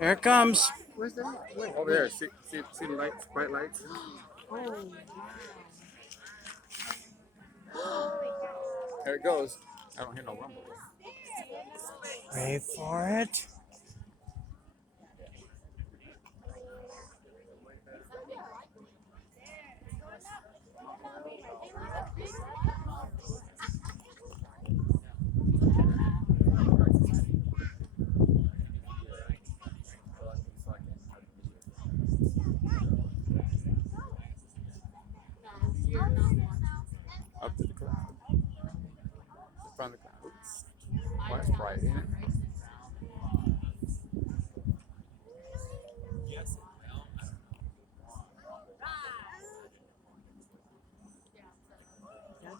Here it comes. Where's that? Where? Over there. See the lights, bright lights? Oh, There it goes. I don't hear no rumble. Wait for it. Up to the cloud. From the clouds. Well, that's bright, isn't it?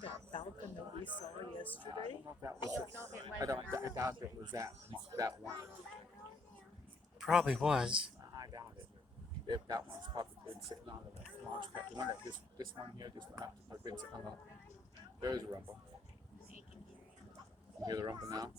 that Falcon that we saw yesterday. I don't know if that was it. I doubt it was that one. Probably was. I doubt it. If that one's probably been sitting on the launch pad. The one that this one here just went up. I've been sitting on. There is a rumble. You hear the rumble now?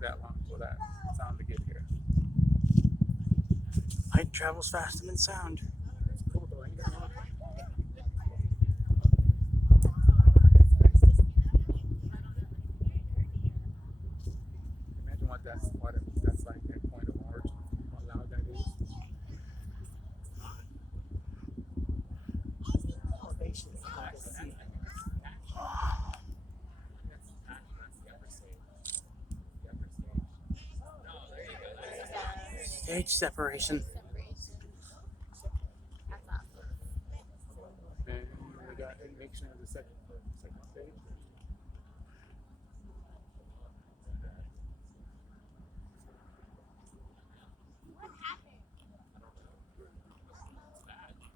That long for that sound to get here. Light travels faster than sound. It's cool though, ain't it? Imagine what that's like, that point of origin, how loud that is. Elevation is hard to see. Stage separation. And we got indication of the second stage.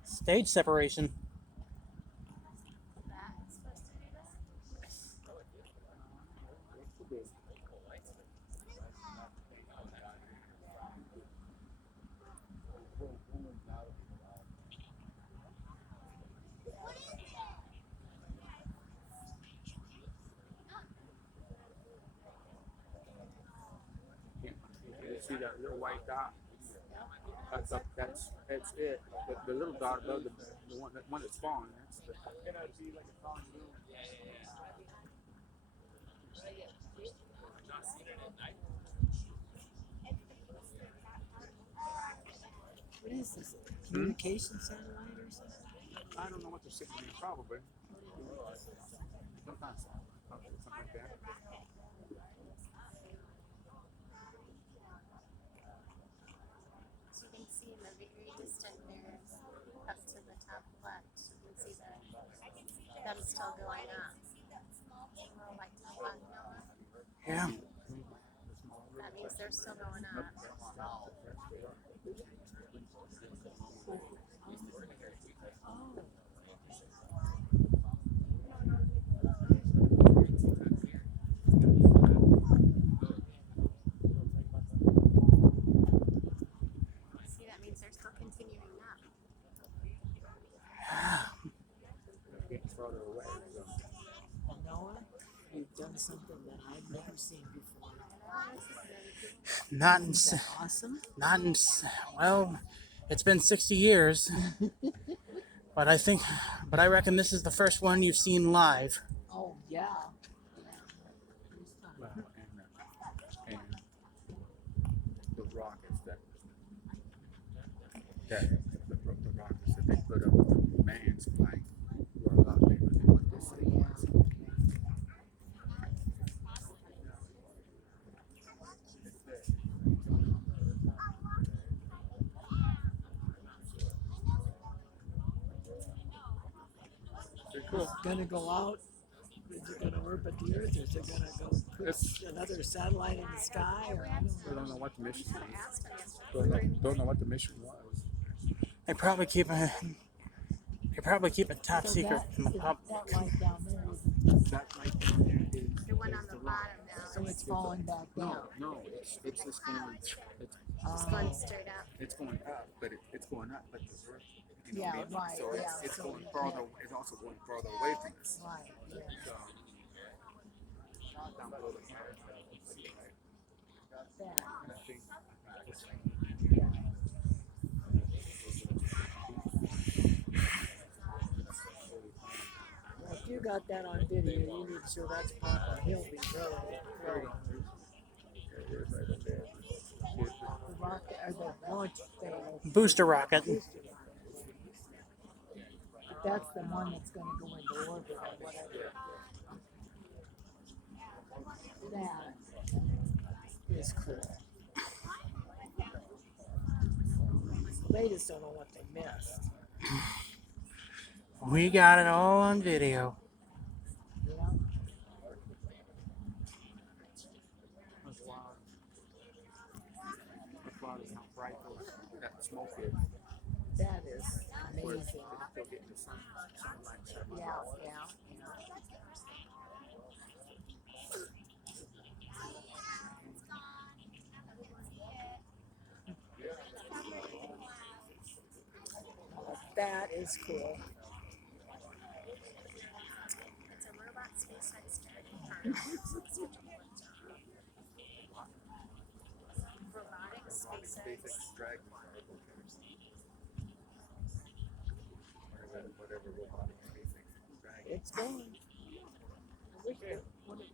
Stage separation. You see that little white dot? That's it. The little dot above the one that's falling. That's the. What is this? Communication satellite or something? I don't know what they're sitting in, probably. Sometimes something like that. So you can see in the very distant there, up to the top left, you can see them still going up. Little white top left, Noah. Yeah. That means they're still going up. See, that means they're still continuing up. Getting farther away. Well, Noah, you've done something that I've never seen before. Not in. Isn't that awesome? Not in. Well, it's been 60 years. But I reckon this is the first one you've seen live. Oh, yeah. Well, and the rockets that the rockets that they put up on man's flight were a lot bigger than what this thing was. Is it gonna go out? Is it gonna orbit the Earth? Is it gonna go put another satellite in the sky? Or I We don't don't know. know what the mission I is. asked him yesterday. Don't know what the mission was. They probably keep it top So secret that from the is public. that light down there. Is, That light down there is The one is on the rock. bottom now. so it's falling back down. No, it's just going. It's going straight up. It's going up, but it's going up, but the Earth, Yeah, maybe- right, So yeah, it's so going you farther. can't- It's also going farther away from us. Right. Yeah. So down below the ground. That. And I think Yeah. Well, if you got that on video, you need to show that's proper. He'll be really thrilled. The rocket or the launch thing. Booster rocket. That's the one that's going to go into orbit or whatever. That is cool. They just don't know what they missed. We got it all on video. Yeah. that's wild. That's wild is how bright that smoke is. That is Where it's amazing. still getting the sunlight. Yeah. That is cool. It's a robot SpaceX dragon first. Robotic SpaceX. Dragon. Whatever robotic SpaceX dragon. It's going. I wish it would have